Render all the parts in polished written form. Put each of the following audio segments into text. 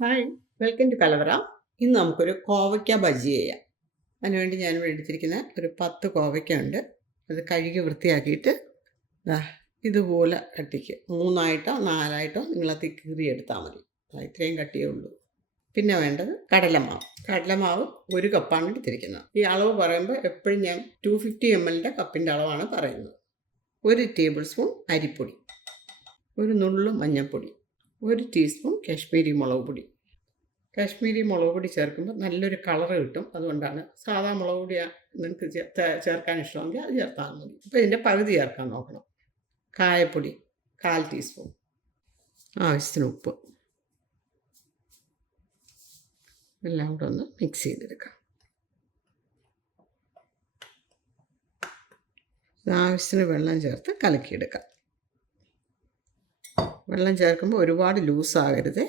Hi, welcome to കലവറ. ഇന്ന് നമുക്കൊരു കോവയ്ക്ക ബജി ചെയ്യാം. അതിനുവേണ്ടി ഞാനിവിടെ എടുത്തിരിക്കുന്ന ഒരു 10 കോവയ്ക്ക ഉണ്ട്. അത് കഴുകി വൃത്തിയാക്കിയിട്ട് ദാ ഇതുപോലെ കട്ടിക്ക് 3ആയിട്ടോ 4ആയിട്ടോ നീളത്തിൽ കീറിയെടുത്താൽ മതി. ഇത്രയും കട്ടിയേ ഉള്ളൂ. പിന്നെ വേണ്ടത് കടലമാവ്. കടലമാവ് 1 കപ്പാണ് എടുത്തിരിക്കുന്നത്. ഈ അളവ് പറയുമ്പോൾ എപ്പോഴും ഞാൻ 250 ml കപ്പിൻ്റെ അളവാണ് പറയുന്നത്. 1 ടേബിൾ സ്പൂൺ അരിപ്പൊടി, ഒരു നുള്ളു മഞ്ഞൾപ്പൊടി, 1 ടീസ്പൂൺ കാശ്മീരി മുളക് പൊടി. കാശ്മീരി മുളക് പൊടി ചേർക്കുമ്പോൾ നല്ലൊരു കളറ് കിട്ടും. അതുകൊണ്ടാണ്. സാധാ മുളക് പൊടി നിങ്ങൾക്ക് ചേർക്കാൻ ഇഷ്ടമെങ്കിൽ അത് ചേർത്താൽ മതി. അപ്പോൾ ഇതിൻ്റെ പകുതി ചേർക്കാൻ നോക്കണം. കായപ്പൊടി 1/4 ടീസ്പൂൺ, ആവശ്യത്തിന് ഉപ്പ്, എല്ലാം കൂടെ ഒന്ന് മിക്സ് ചെയ്തെടുക്കാം. ആവശ്യത്തിന് വെള്ളം ചേർത്ത് കലക്കിയെടുക്കാം. വെള്ളം ചേർക്കുമ്പോൾ ഒരുപാട് ലൂസാകരുത്.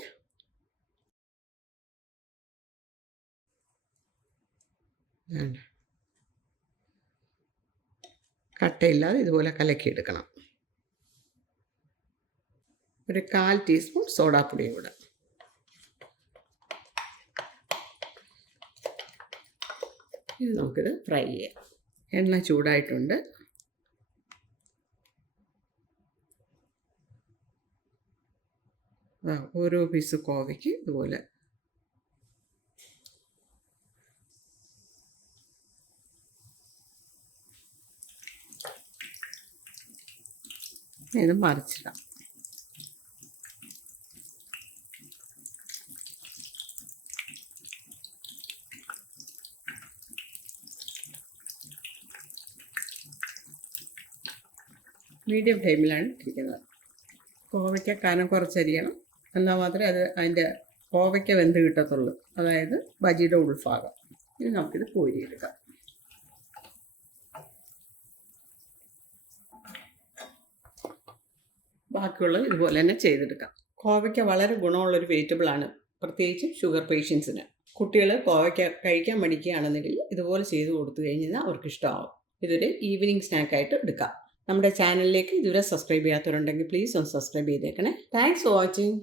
കട്ടയില്ലാതെ ഇതുപോലെ കലക്കിയെടുക്കണം. ഒരു 1/4 ടീസ്പൂൺ സോഡാപ്പൊടിയും കൂടെ. ഇത് നമുക്കിത് ഫ്രൈ ചെയ്യാം. എണ്ണ ചൂടായിട്ടുണ്ട്. ഓരോ പീസ് കോവയ്ക്ക് ഇതുപോലെ ഇത് മറിച്ചിടാം. മീഡിയം ഫ്ലെയിമിലാണ് ഇട്ടിരിക്കുന്നത്. കോവയ്ക്ക കനം കുറച്ചരിയണം. എന്നാൽ മാത്രമേ അതിൻ്റെ കോവയ്ക്ക വെന്ത് കിട്ടത്തുള്ളൂ. അതായത് ബജിയുടെ ഉൾഭാഗം. ഇനി നമുക്കിത് കോരിയെടുക്കാം. ബാക്കിയുള്ളത് ഇതുപോലെ തന്നെ ചെയ്തെടുക്കാം. കോവയ്ക്ക വളരെ ഗുണമുള്ളൊരു വെജിറ്റബിളാണ്, പ്രത്യേകിച്ച് ഷുഗർ പേഷ്യൻസിന്. കുട്ടികൾ കോവയ്ക്ക കഴിക്കാൻ മടിക്കുകയാണെന്നുണ്ടെങ്കിൽ ഇതുപോലെ ചെയ്ത് കൊടുത്തു കഴിഞ്ഞാൽ അവർക്ക് ഇഷ്ടമാവും. ഇതൊരു ഈവനിങ് സ്നാക്കായിട്ട് എടുക്കാം. നമ്മുടെ ചാനലിലേക്ക് ഇതുവരെ സബ്സ്ക്രൈബ് ചെയ്യാത്തവരുണ്ടെങ്കിൽ പ്ലീസ് ഒന്ന് സബ്സ്ക്രൈബ് ചെയ്തേക്കണേ. Thanks for watching.